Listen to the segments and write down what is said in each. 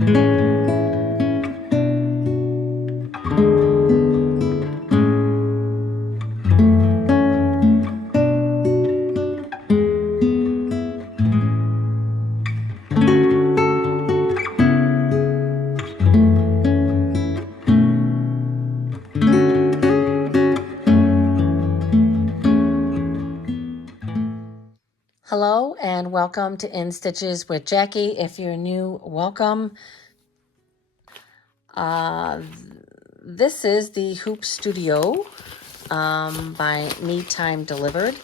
Hello and welcome to In Stitches with Jackie. If you're new, welcome. This is the Hoop Studio by Me Time Delivered.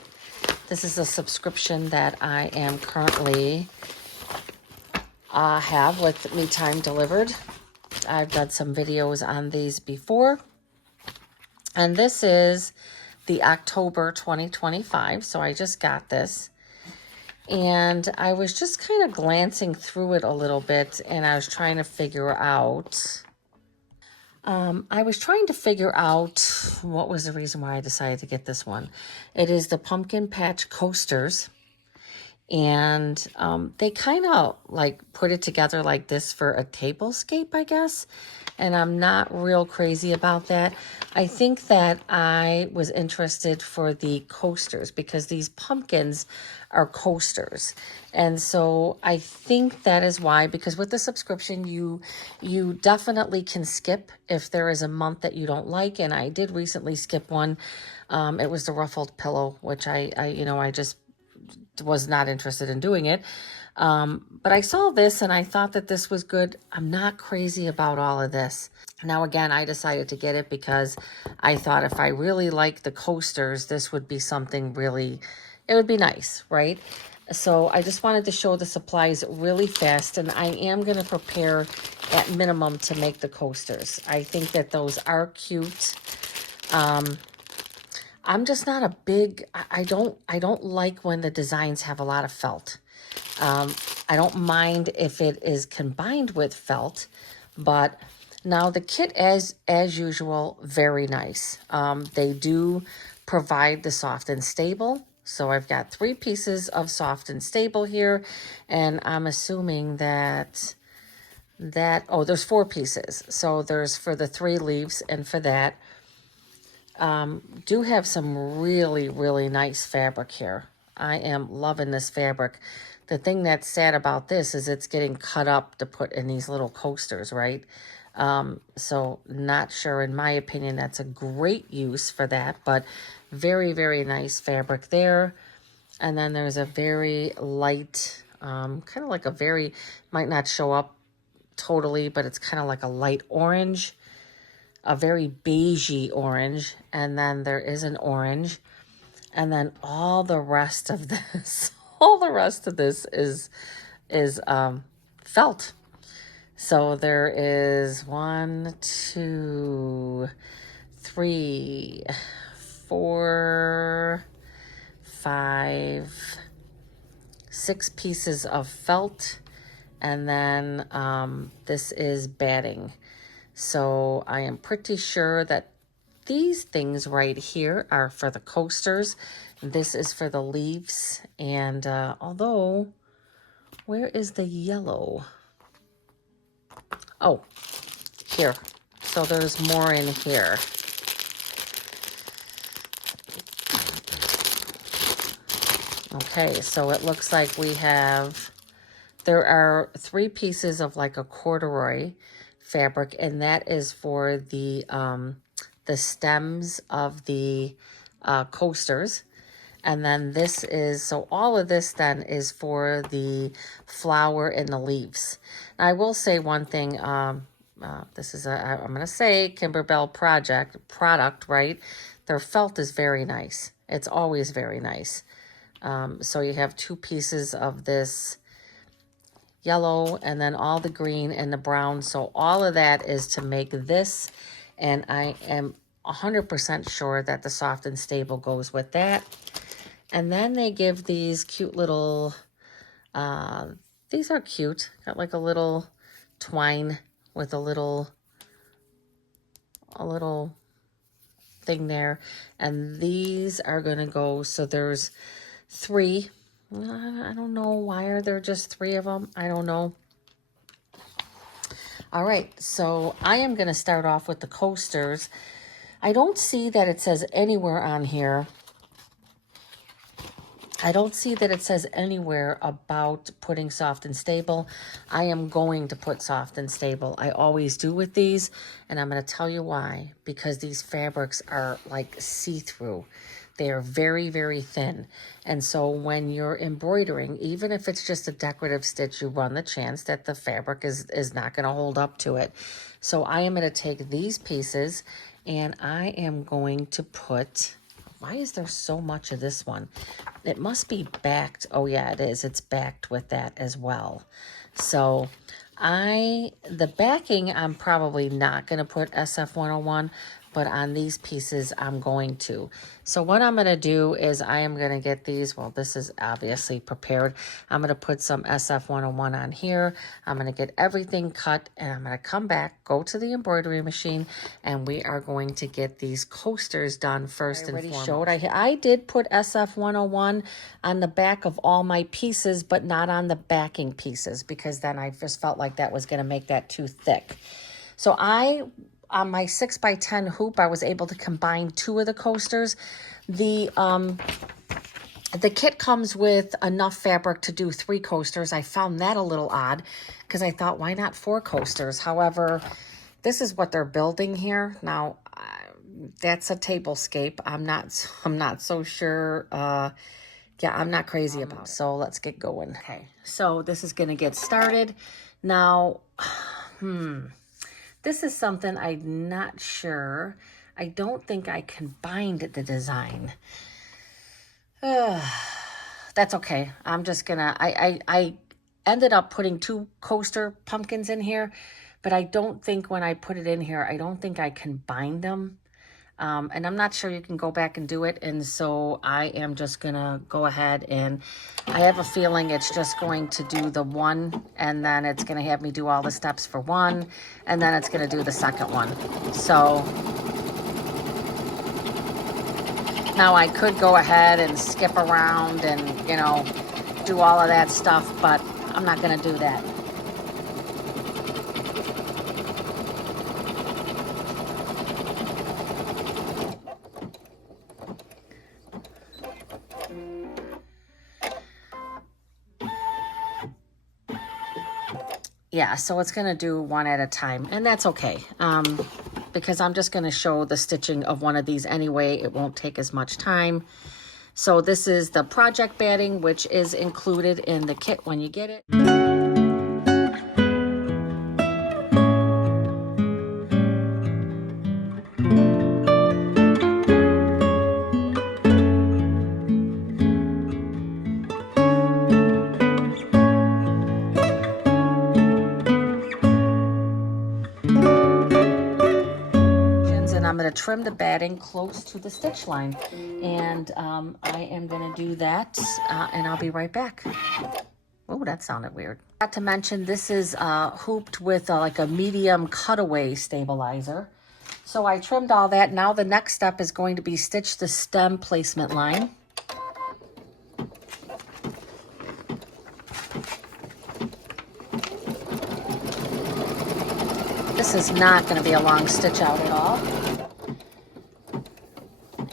This is a subscription that I am currently have with Me Time Delivered. I've done some videos on these before. And this is the October 2025, so I just got this. And I was just kind of glancing through it a little bit, and I was trying to figure out, what was the reason why I decided to get this one. It is the Pumpkin Patch Coasters, and they kind of like put it together like this for a tablescape, I guess. And I'm not real crazy about that. I think that I was interested for the coasters because these pumpkins are coasters. And so I think that is why, because with the subscription, you definitely can skip if there is a month that you don't like. And I did recently skip one. It was the ruffled pillow, which I just was not interested in doing it. But I saw this and I thought that this was good. I'm not crazy about all of this. Now, again, I decided to get it because I thought if I really like the coasters, this would be something really, it would be nice, right? So I just wanted to show the supplies really fast, and I am going to prepare at minimum to make the coasters. I think that those are cute. I'm just not a big, I don't like when the designs have a lot of felt. I don't mind if it is combined with felt, but now the kit, as usual, very nice. They do provide the soft and stable. So I've got 3 pieces of soft and stable here, and I'm assuming that there's 4 pieces. So there's for the 3 leaves and for that. Do have some really, really nice fabric here. I am loving this fabric. The thing that's sad about this is it's getting cut up to put in these little coasters, right? So not sure, in my opinion, that's a great use for that, but very, very nice fabric there. And then there's a very light, kind of like a very, might not show up totally, but it's kind of like a light orange, a very beigey orange. And then there is an orange. And then all the rest of this, is felt. So there is 1, 2, 3, 4, 5, 6 pieces of felt, and then this is batting. So I am pretty sure that these things right here are for the coasters. This is for the leaves. And although, where is the yellow? Oh, here. So there's more in here. Okay, so it looks like there are 3 pieces of like a corduroy fabric, and that is for the stems of the coasters. And then this is, so all of this then is for the flower and the leaves. Now, I will say one thing, this is I'm going to say Kimberbell product, right? Their felt is very nice. It's always very nice. So you have 2 pieces of this yellow and then all the green and the brown. So all of that is to make this, and I am 100% sure that the soft and stable goes with that. And then they give these cute little, these are cute. Got like a little twine with a little thing there. And these are going to go, so there's 3. I don't know, why are there just 3 of them? I don't know. All right, so I am going to start off with the coasters. I don't see that it says anywhere on here. I don't see that it says anywhere about putting soft and stable. I am going to put soft and stable. I always do with these, and I'm going to tell you why. Because these fabrics are like see-through. They are very, very thin. And so when you're embroidering, even if it's just a decorative stitch, you run the chance that the fabric is not going to hold up to it. So I am going to take these pieces and I am going to put... Why is there so much of this one? It must be backed. Oh, yeah, it is. It's backed with that as well. So the backing, I'm probably not going to put SF101, but on these pieces, I'm going to. So what I'm going to do is I am going to get these. Well, this is obviously prepared. I'm going to put some SF101 on here. I'm going to get everything cut, and I'm going to come back, go to the embroidery machine, and we are going to get these coasters done first and foremost. I did put SF101 on the back of all my pieces, but not on the backing pieces, because then I just felt like that was going to make that too thick. So on my 6x10 hoop, I was able to combine two of the coasters. The kit comes with enough fabric to do 3 coasters. I found that a little odd because I thought, why not 4 coasters? However, this is what they're building here. Now, that's a tablescape. I'm not so sure. Yeah, I'm not crazy about it. So let's get going. Okay, so this is going to get started. Now, this is something I'm not sure. I don't think I combined the design. That's okay. I'm just gonna, I ended up putting 2 coaster pumpkins in here, but I don't think when I put it in here, I don't think I combined them. And I'm not sure you can go back and do it. And so I am just gonna go ahead, and I have a feeling it's just going to do the one, and then it's gonna have me do all the steps for one, and then it's gonna do the second one. So now I could go ahead and skip around and, you know, do all of that stuff, but I'm not gonna do that. Yeah, so it's going to do one at a time, and that's okay, because I'm just going to show the stitching of one of these anyway. It won't take as much time. So this is the project batting, which is included in the kit when you get it. I'm going to trim the batting close to the stitch line, and I am going to do that, and I'll be right back. Oh, that sounded weird. Not to mention, this is hooped with like a medium cutaway stabilizer. So I trimmed all that. Now the next step is going to be stitch the stem placement line. This is not going to be a long stitch out at all.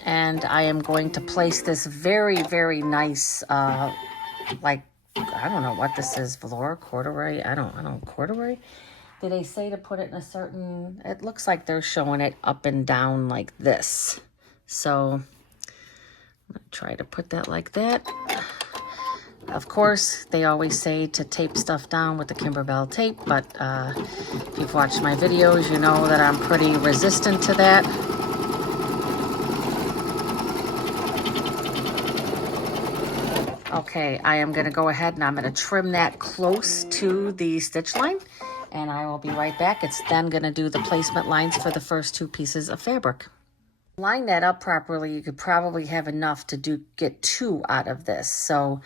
And I am going to place this very, very nice, like, I don't know what this is, velour, corduroy, I don't, corduroy? Did they say to put it in a certain, it looks like they're showing it up and down like this. So, I'm going to try to put that like that. Of course, they always say to tape stuff down with the Kimberbell tape, but if you've watched my videos, you know that I'm pretty resistant to that. Okay, I am going to go ahead and I'm going to trim that close to the stitch line, and I will be right back. It's then going to do the placement lines for the first 2 pieces of fabric. Line that up properly, you could probably have enough to get 2 out of this. So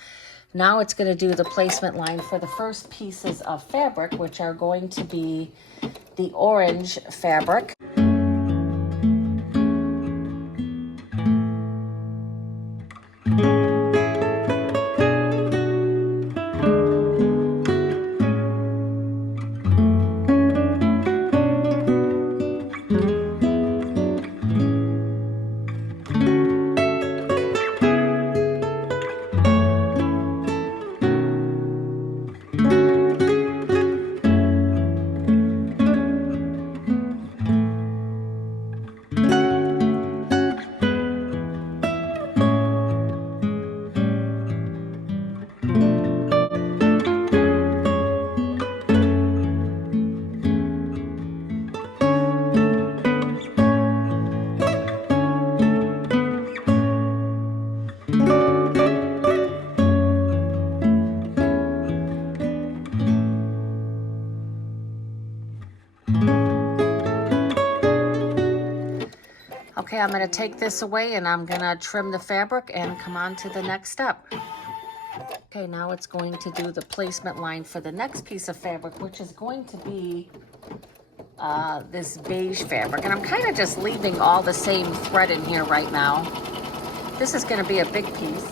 now it's going to do the placement line for the first pieces of fabric, which are going to be the orange fabric. Okay, I'm gonna take this away and I'm gonna trim the fabric and come on to the next step. Okay, now it's going to do the placement line for the next piece of fabric, which is going to be this beige fabric. And I'm kind of just leaving all the same thread in here right now. This is gonna be a big piece.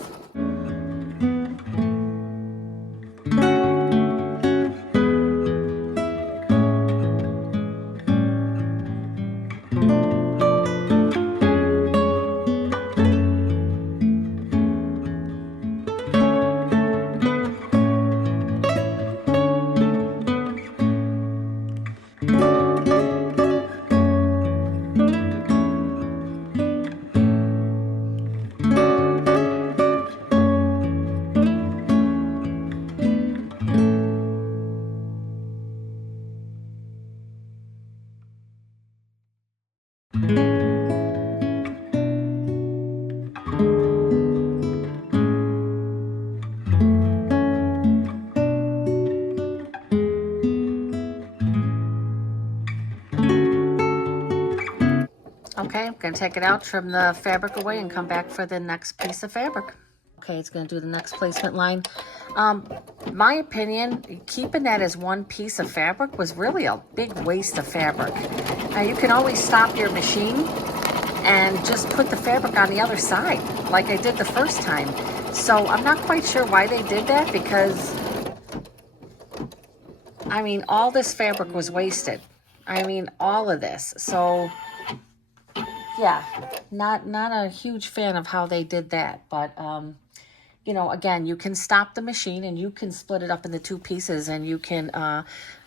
Okay, I'm gonna take it out, trim the fabric away, and come back for the next piece of fabric. Okay, it's gonna do the next placement line. My opinion, keeping that as one piece of fabric was really a big waste of fabric. Now you can always stop your machine and just put the fabric on the other side, like I did the first time. So I'm not quite sure why they did that, because I mean, all this fabric was wasted. I mean, all of this. So yeah, not a huge fan of how they did that. But you know, again, you can stop the machine and you can split it up into two pieces, and you can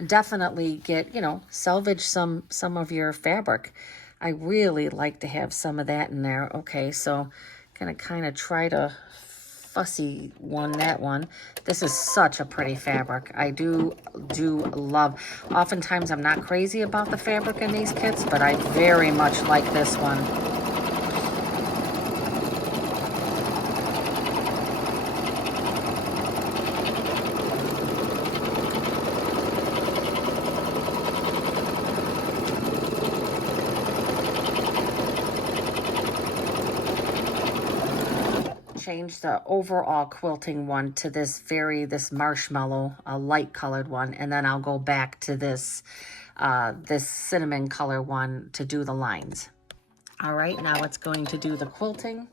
definitely get, you know, salvage some of your fabric. I really like to have some of that in there. Okay, so gonna kind of try to fussy one that one. This is such a pretty fabric. I do love. Oftentimes I'm not crazy about the fabric in these kits, but I very much like this one. Change the overall quilting one to this marshmallow, a light colored one, and then I'll go back to this this cinnamon color one to do the lines. All right, now it's going to do the quilting.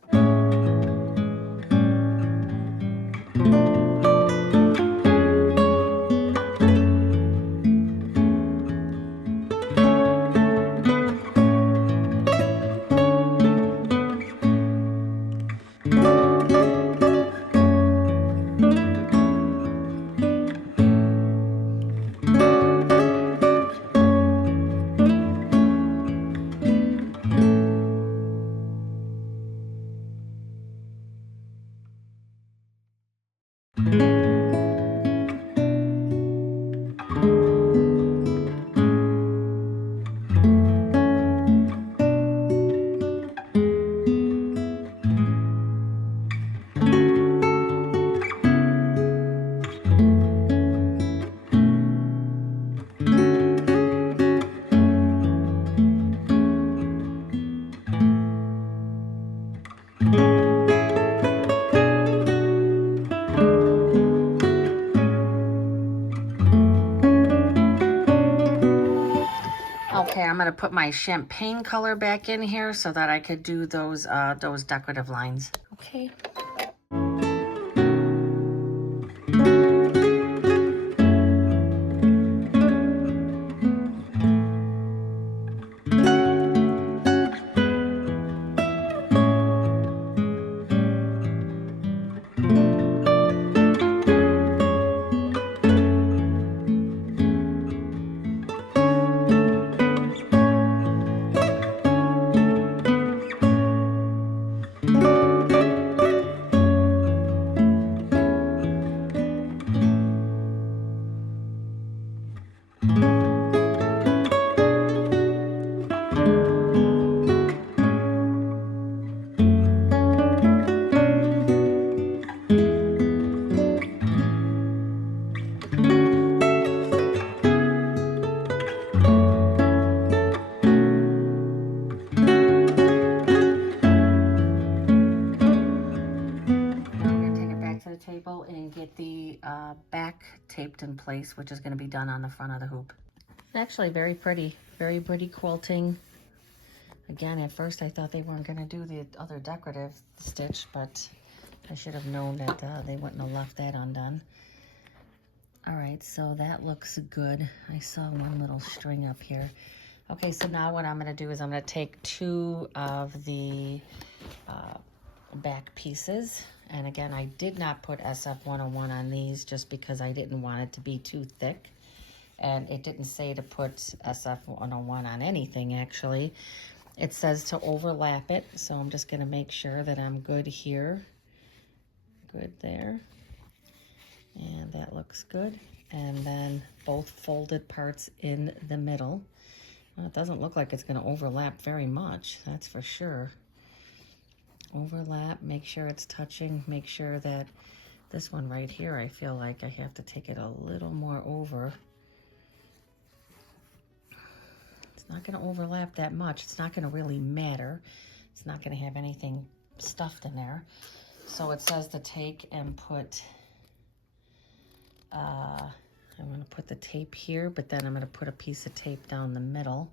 Okay, I'm gonna put my champagne color back in here so that I could do those decorative lines. Okay. taped in place, which is going to be done on the front of the hoop. Actually, very pretty quilting. Again, at first I thought they weren't going to do the other decorative stitch, but I should have known that they wouldn't have left that undone. All right, so that looks good. I saw one little string up here. Okay, so now what I'm going to do is I'm going to take 2 of the back pieces. And again, I did not put SF101 on these just because I didn't want it to be too thick. And it didn't say to put SF101 on anything, actually. It says to overlap it, so I'm just going to make sure that I'm good here. Good there. And that looks good. And then both folded parts in the middle. Well, it doesn't look like it's going to overlap very much, that's for sure. Overlap, make sure it's touching, make sure that this one right here, I feel like I have to take it a little more over. It's not going to overlap that much. It's not going to really matter. It's not going to have anything stuffed in there. So it says to take and put, I'm going to put the tape here, but then I'm going to put a piece of tape down the middle.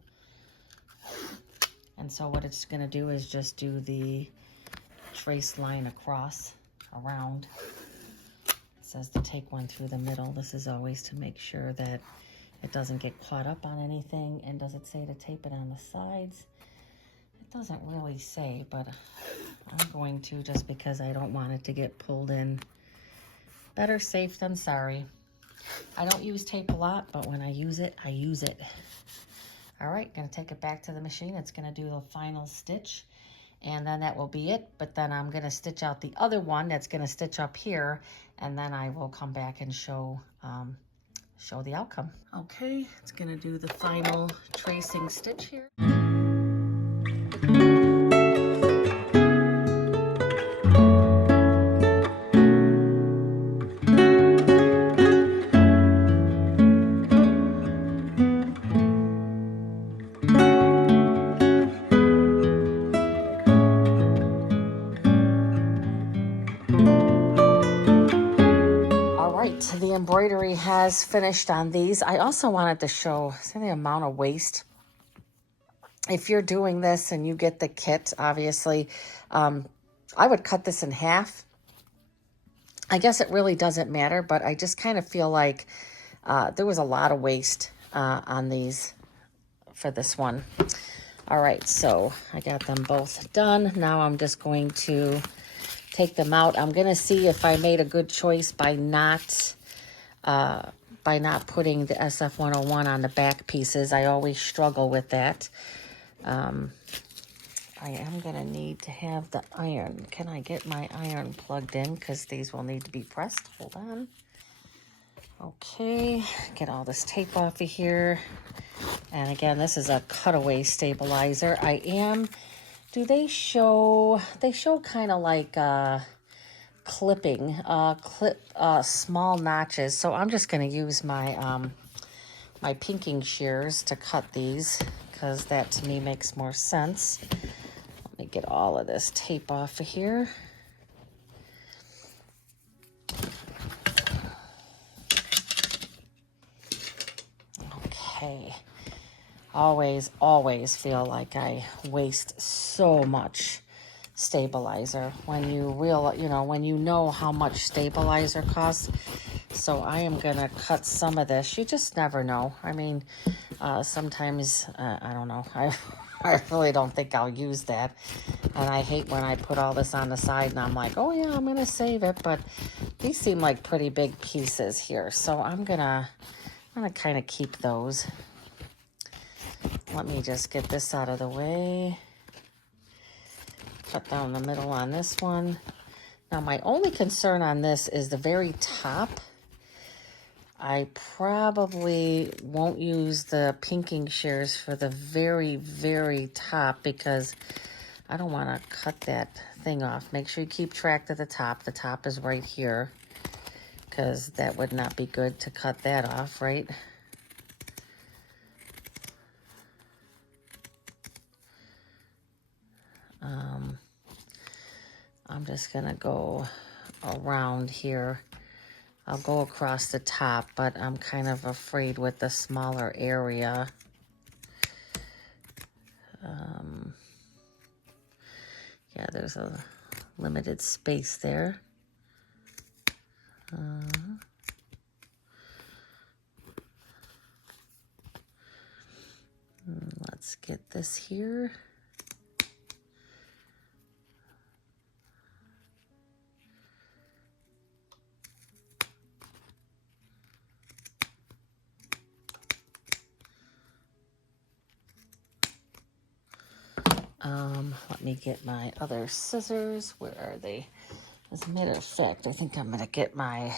And so what it's going to do is just do the trace line across, around. It says to take one through the middle. This is always to make sure that it doesn't get caught up on anything. And does it say to tape it on the sides? It doesn't really say, but I'm going to just because I don't want it to get pulled in. Better safe than sorry. I don't use tape a lot, but when I use it, I use it. All right, gonna take it back to the machine. It's gonna do the final stitch, and then that will be it. But then I'm gonna stitch out the other one that's gonna stitch up here, and then I will come back and show the outcome. Okay, it's gonna do the final tracing stitch here. The embroidery has finished on these. I also wanted to show the amount of waste. If you're doing this and you get the kit, obviously, I would cut this in half. I guess it really doesn't matter, but I just kind of feel like there was a lot of waste on these for this one. All right, so I got them both done. Now I'm just going to take them out. I'm going to see if I made a good choice by not putting the SF101 on the back pieces. I always struggle with that. I am going to need to have the iron. Can I get my iron plugged in? Because these will need to be pressed. Hold on. Okay, get all this tape off of here. And again, this is a cutaway stabilizer. Do they show kind of like clipping, small notches. So I'm just going to use my my pinking shears to cut these, because that to me makes more sense. Let me get all of this tape off of here. Okay. Always feel like I waste so much stabilizer when you know how much stabilizer costs. So I am gonna cut some of this. You just never know. I mean, sometimes I don't know. I really don't think I'll use that, and I hate when I put all this on the side and I'm like, oh yeah, I'm gonna save it, but these seem like pretty big pieces here, so I'm gonna kind of keep those. Let me just get this out of the way. Cut down the middle on this one. Now, my only concern on this is the very top. I probably won't use the pinking shears for the very, very top, because I don't want to cut that thing off. Make sure you keep track of the top. The top is right here, because that would not be good to cut that off, right? I'm just gonna go around here I'll go across the top, but I'm kind of afraid with the smaller area. Yeah, there's a limited space there. Let's get this here. Let me get my other scissors. Where are they? As a matter of fact, I think I'm gonna get my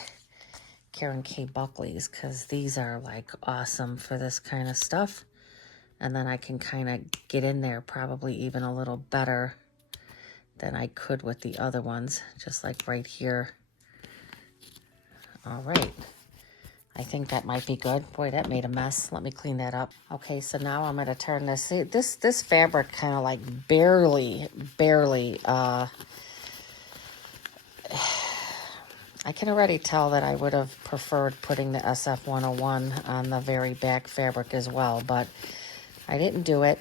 Karen K. Buckley's, because these are like awesome for this kind of stuff. And then I can kind of get in there probably even a little better than I could with the other ones, just like right here. All right. I think that might be good. Boy, that made a mess. Let me clean that up. Okay, so now I'm going to turn this. See, this fabric kind of like barely, I can already tell that I would have preferred putting the SF101 on the very back fabric as well, but I didn't do it.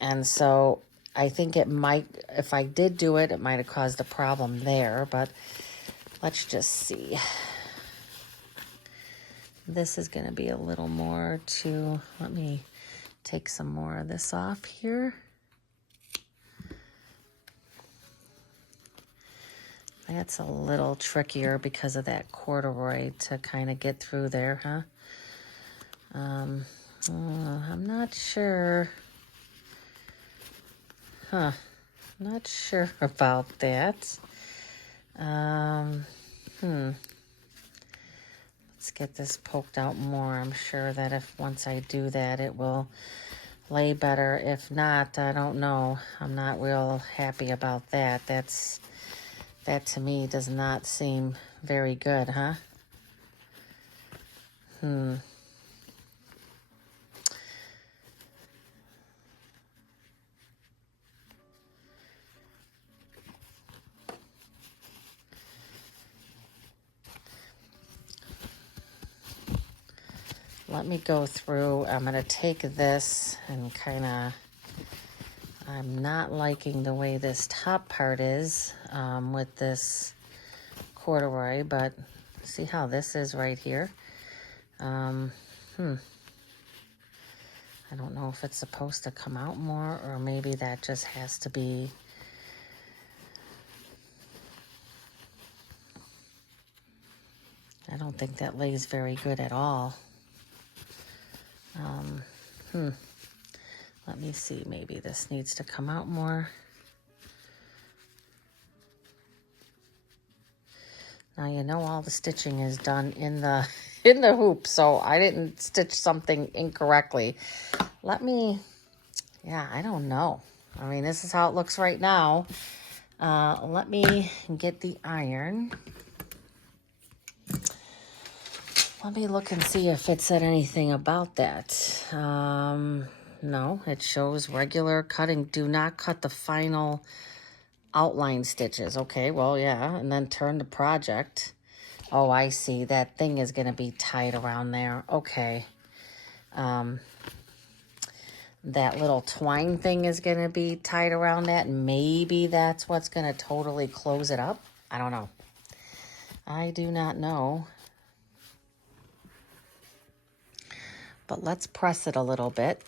And so I think it might, if I did do it, it might have caused a problem there, but let's just see. This is going to be a little more to, let me take some more of this off here. That's a little trickier because of that corduroy to kind of get through there, huh? I'm not sure. Not sure about that. Let's get this poked out more. I'm sure that if once I do that, it will lay better. If not, I don't know. I'm not real happy about that. That to me does not seem very good, huh? Let me go through. I'm going to take this and kind of, I'm not liking the way this top part is with this corduroy, but see how this is right here. I don't know if it's supposed to come out more, or maybe that just has to be. I don't think that lays very good at all. Let me see, maybe this needs to come out more. Now you know all the stitching is done in the in the hoop, so I didn't stitch something incorrectly. Let me, yeah, I don't know. I mean, this is how it looks right now. Let me get the iron. Let me look and see if it said anything about that. No, it shows regular cutting. Do not cut the final outline stitches. Okay, well, yeah, and then turn the project. Oh, I see. That thing is going to be tied around there. Okay. That little twine thing is going to be tied around that. Maybe that's what's going to totally close it up. I don't know. I do not know. But let's press it a little bit.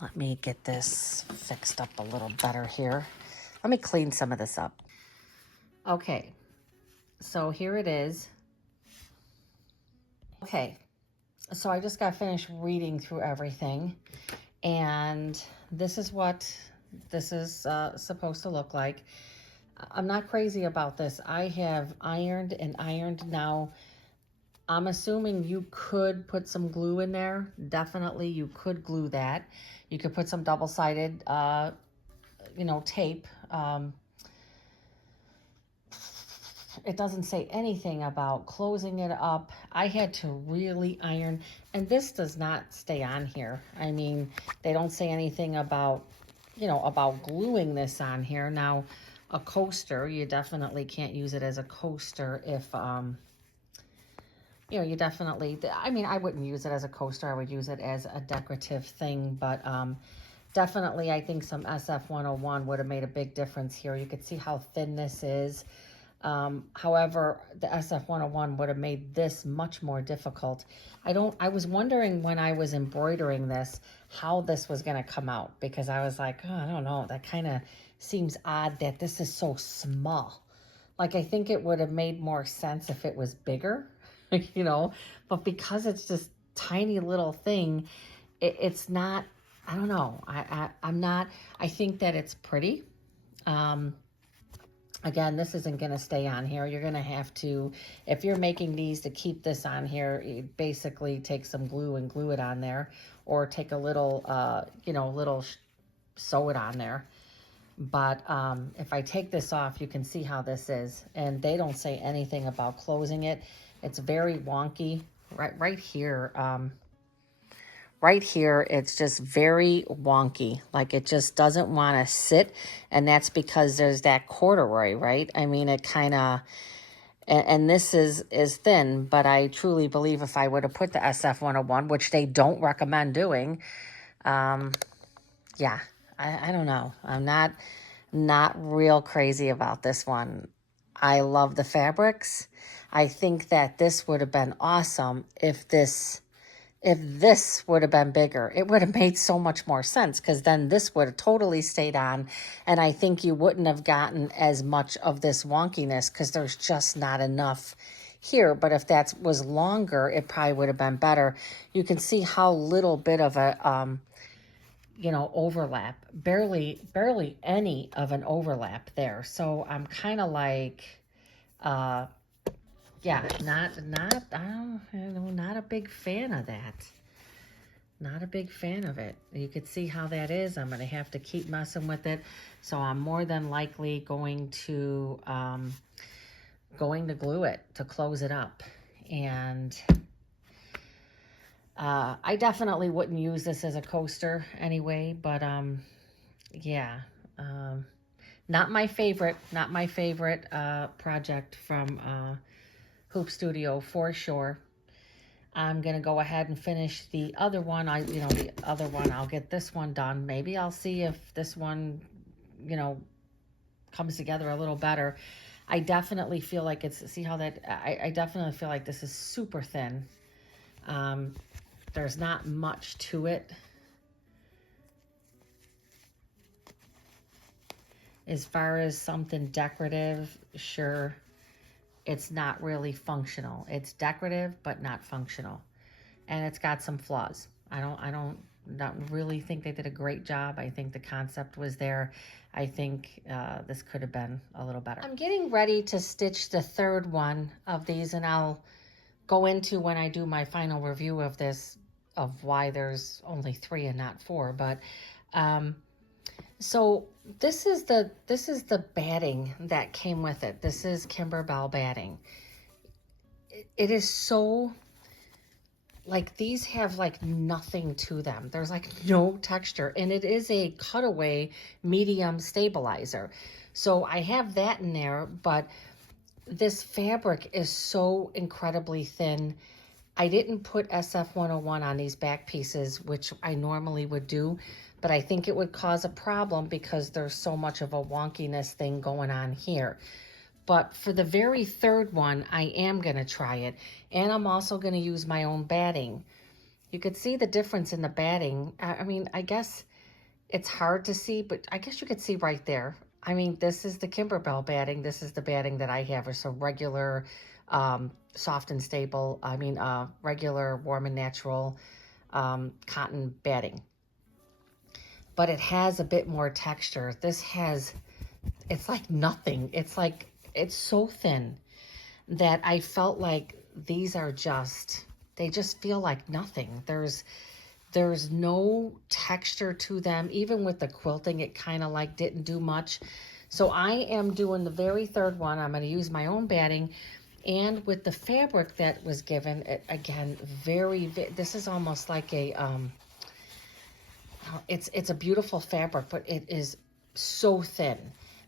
Let me get this fixed up a little better here. Let me clean some of this up. Okay, so here it is. Okay, so I just got finished reading through everything, and this is what this is supposed to look like. I'm not crazy about this. I have ironed and ironed now. I'm assuming you could put some glue in there. Definitely you could glue that. You could put some double-sided, tape. it doesn't say anything about closing it up. I had to really iron, and this does not stay on here. I mean, they don't say anything about, about gluing this on here. Now, a coaster, you definitely can't use it as a coaster if, you definitely, I mean, I wouldn't use it as a coaster. I would use it as a decorative thing, but definitely I think some SF101 would have made a big difference here. You could see how thin this is. However, the SF101 would have made this much more difficult. I was wondering when I was embroidering this, how this was going to come out, because I was like, oh, I don't know, that kind of seems odd that this is so small. Like, I think it would have made more sense if it was bigger, but because it's this tiny little thing, it's not, I don't know. I'm not, I think that it's pretty. Again, this isn't going to stay on here. You're going to have to, if you're making these to keep this on here, you basically take some glue and glue it on there, or take a little, sew it on there. But if I take this off, you can see how this is. And they don't say anything about closing it. It's very wonky. Right here, it's just very wonky. Like, it just doesn't want to sit. And that's because there's that corduroy, right? I mean, it kind of, and this is thin, but I truly believe if I would have put the SF101, which they don't recommend doing, yeah, I don't know. I'm not real crazy about this one. I love the fabrics. I think that this would have been awesome if this would have been bigger. It would have made so much more sense, because then this would have totally stayed on, and I think you wouldn't have gotten as much of this wonkiness because there's just not enough here. But if that was longer, it probably would have been better. You can see how little bit of a overlap, barely any of an overlap there. So I'm kind of like, yeah, not a big fan of that. Not a big fan of it. You could see how that is. I'm going to have to keep messing with it. So I'm more than likely going to glue it to close it up. And I definitely wouldn't use this as a coaster anyway, but yeah, not my favorite project from Hoop Studio for sure. I'm gonna go ahead and finish the other one. The other one, I'll get this one done. Maybe I'll see if this one, comes together a little better. I definitely feel like I definitely feel like this is super thin. There's not much to it. As far as something decorative, sure, it's not really functional. It's decorative, but not functional. And it's got some flaws. I don't really think they did a great job. I think the concept was there. I think this could have been a little better. I'm getting ready to stitch the third one of these, and I'll go into, when I do my final review of this, of why there's only 3 and not 4. But so this is the batting that came with it. This is Kimberbell batting. It is so, like, these have like nothing to them. There's like no texture, and it is a cutaway medium stabilizer. So I have that in there, but this fabric is so incredibly thin. I didn't put SF101 on these back pieces, which I normally would do, but I think it would cause a problem because there's so much of a wonkiness thing going on here. But for the very third one, I am going to try it, and I'm also going to use my own batting. You could see the difference in the batting. I mean, I guess it's hard to see, but I guess you could see right there. I mean, this is the Kimberbell batting. This is the batting that I have. It's a regular soft and stable, regular warm and natural cotton batting. But it has a bit more texture. It's like nothing. It's so thin that I felt like these are they just feel like nothing. There's no texture to them. Even with the quilting, it kind of like didn't do much. So I am doing the very third one. I'm going to use my own batting, and with the fabric that was given, again, this is almost like a, it's a beautiful fabric, but it is so thin.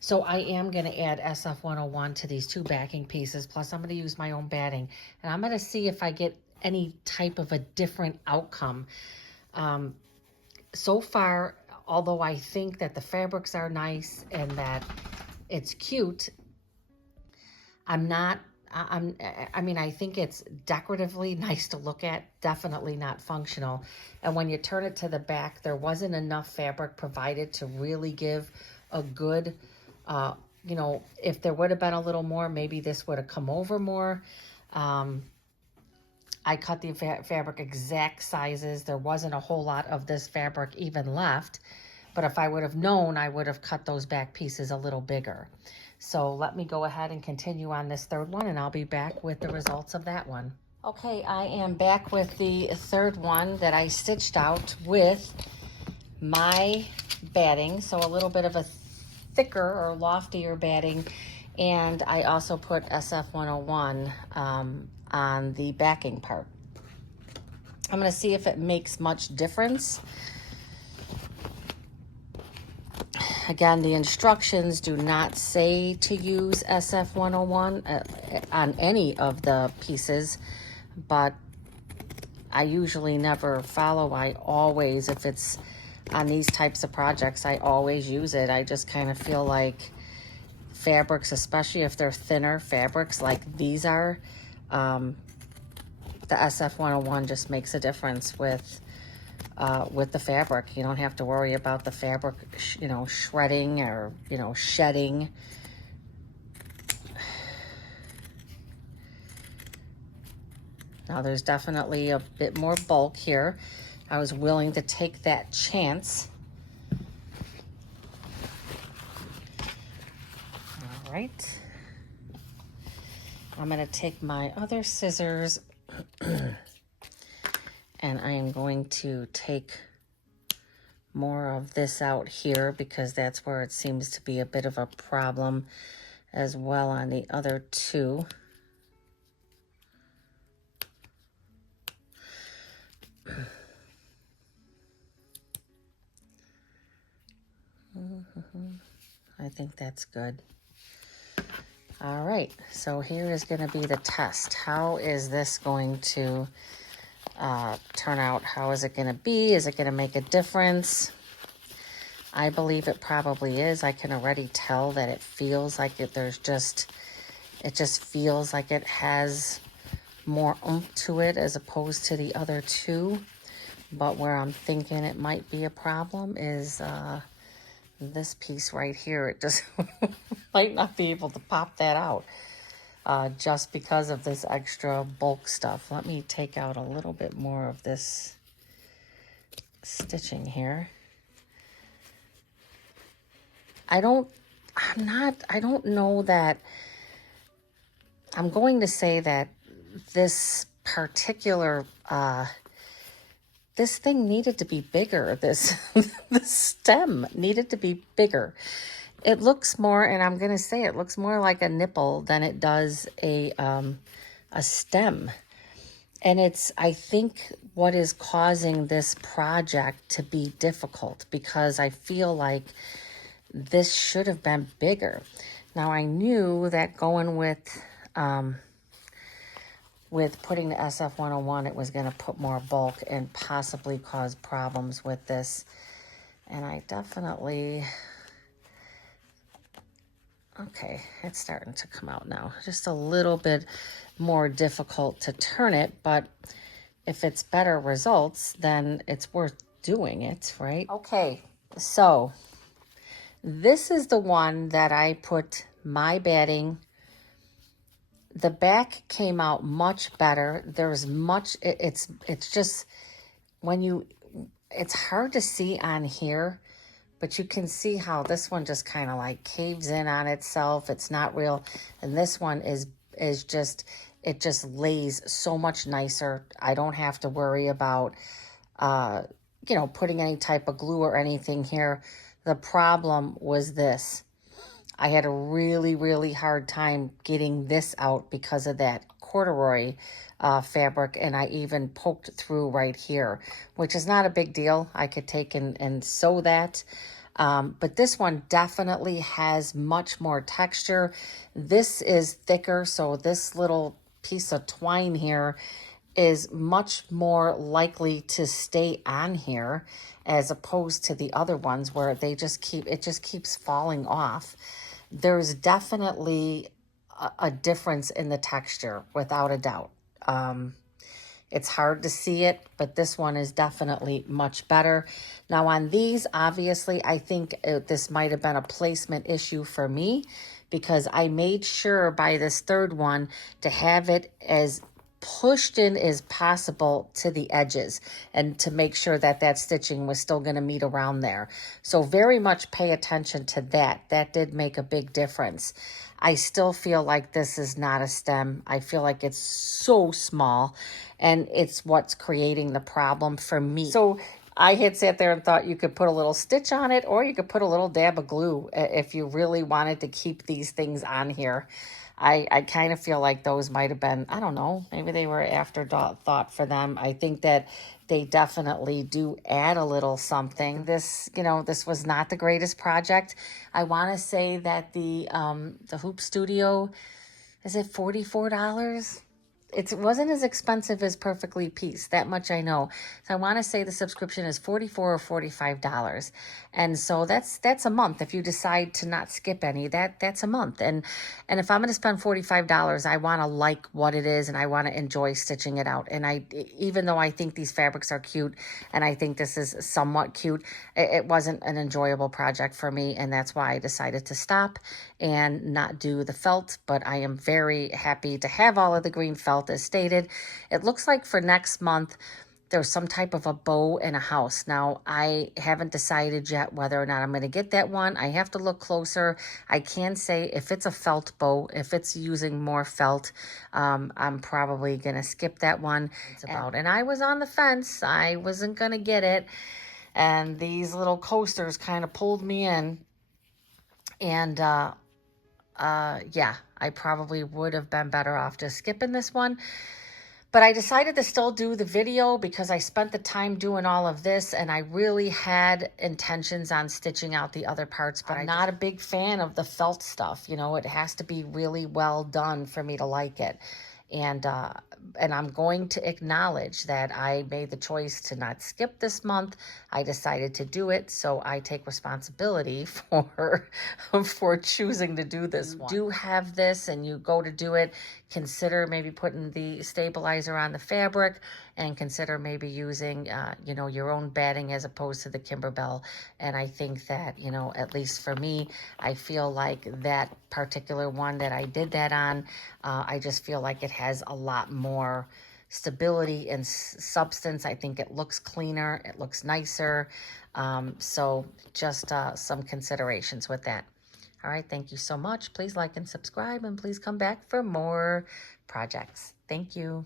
So I am going to add SF101 to these two backing pieces. Plus I'm going to use my own batting, and I'm going to see if I get any type of a different outcome. So far, although I think that the fabrics are nice and that it's cute, I mean, I think it's decoratively nice to look at, definitely not functional. And when you turn it to the back, there wasn't enough fabric provided to really give a good, you know, if there would have been a little more, maybe this would have come over more. I cut the fabric exact sizes. There wasn't a whole lot of this fabric even left. But if I would have known, I would have cut those back pieces a little bigger. So let me go ahead and continue on this third one, and I'll be back with the results of that one. Okay, I am back with the third one that I stitched out with my batting. So a little bit of a thicker or loftier batting. And I also put SF101 on the backing part. I'm going to see if it makes much difference. Again, the instructions do not say to use SF101 on any of the pieces, but I usually never follow. I always, if it's on these types of projects, I always use it. I just kind of feel like fabrics, especially if they're thinner fabrics like these are, the SF101 just makes a difference with the fabric. You don't have to worry about the fabric, you know, shredding or, you know, shedding. Now there's definitely a bit more bulk here. I was willing to take that chance. All right. I'm going to take my other scissors and I am going to take more of this out here because that's where it seems to be a bit of a problem as well on the other two. I think that's good. All right, so here is going to be the test. How is this going to turn out? How is it going to be? Is it going to make a difference? I believe it probably is. I can already tell that it feels like it just feels like it has more oomph to it as opposed to the other two. But where I'm thinking it might be a problem is this piece right here. It just might not be able to pop that out just because of this extra bulk stuff. Let me take out a little bit more of this stitching here. I don't know that, I'm going to say that this particular, this thing needed to be bigger. This the stem needed to be bigger. It looks more, and I'm going to say it looks more like a nipple than it does a stem. And it's, I think, what is causing this project to be difficult, because I feel like this should have been bigger. Now, I knew that going with putting the SF101, it was going to put more bulk and possibly cause problems with this. And I definitely, okay, it's starting to come out now. Just a little bit more difficult to turn it, but if it's better results, then it's worth doing it, right? Okay, so this is the one that I put my batting. The back came out much better. There's much, it's just, when you, it's hard to see on here, but you can see how this one just kind of like caves in on itself. It's not real. And this one is just, it just lays so much nicer. I don't have to worry about, you know, putting any type of glue or anything here. The problem was this. I had a really, really hard time getting this out because of that corduroy fabric, and I even poked through right here, which is not a big deal. I could take and sew that. But this one definitely has much more texture. This is thicker, so this little piece of twine here is much more likely to stay on here as opposed to the other ones where they just keeps falling off. There's definitely a difference in the texture, without a doubt. It's hard to see it, but this one is definitely much better. Now on these, obviously, I think this might have been a placement issue for me because I made sure by this third one to have it as pushed in as possible to the edges and to make sure that that stitching was still going to meet around there. So very much pay attention to that. That did make a big difference. I still feel like this is not a stem. I feel like it's so small, and it's what's creating the problem for me. So I had sat there and thought you could put a little stitch on it, or you could put a little dab of glue if you really wanted to keep these things on here. I kind of feel like those might have been, I don't know, maybe they were afterthought for them. I think that they definitely do add a little something. This, this was not the greatest project. I want to say that the Hoop Studio, is it $44? It wasn't as expensive as Perfectly Pieced, that much I know. So I want to say the subscription is $44 or $45. And so that's a month. If you decide to not skip any, that's a month. And if I'm going to spend $45, I want to like what it is, and I want to enjoy stitching it out. And even though I think these fabrics are cute, and I think this is somewhat cute, it wasn't an enjoyable project for me, and that's why I decided to stop and not do the felt. But I am very happy to have all of the green felt as stated. It looks like for next month, there's some type of a bow in a house. Now, I haven't decided yet whether or not I'm going to get that one. I have to look closer. I can say if it's a felt bow, if it's using more felt, I'm probably going to skip that one. And I was on the fence. I wasn't going to get it. And these little coasters kind of pulled me in. And, yeah, I probably would have been better off just skipping this one. But I decided to still do the video because I spent the time doing all of this, and I really had intentions on stitching out the other parts, but I'm not a big fan of the felt stuff. It has to be really well done for me to like it. And I'm going to acknowledge that I made the choice to not skip this month. I decided to do it, so I take responsibility for choosing to do this one. You do have this and you go to do it, consider maybe putting the stabilizer on the fabric, and consider maybe using, your own batting as opposed to the Kimberbell. And I think that, at least for me, I feel like that particular one that I did that on, I just feel like it has a lot more stability and substance. I think it looks cleaner. It looks nicer. So just some considerations with that. All right. Thank you so much. Please like and subscribe, and please come back for more projects. Thank you.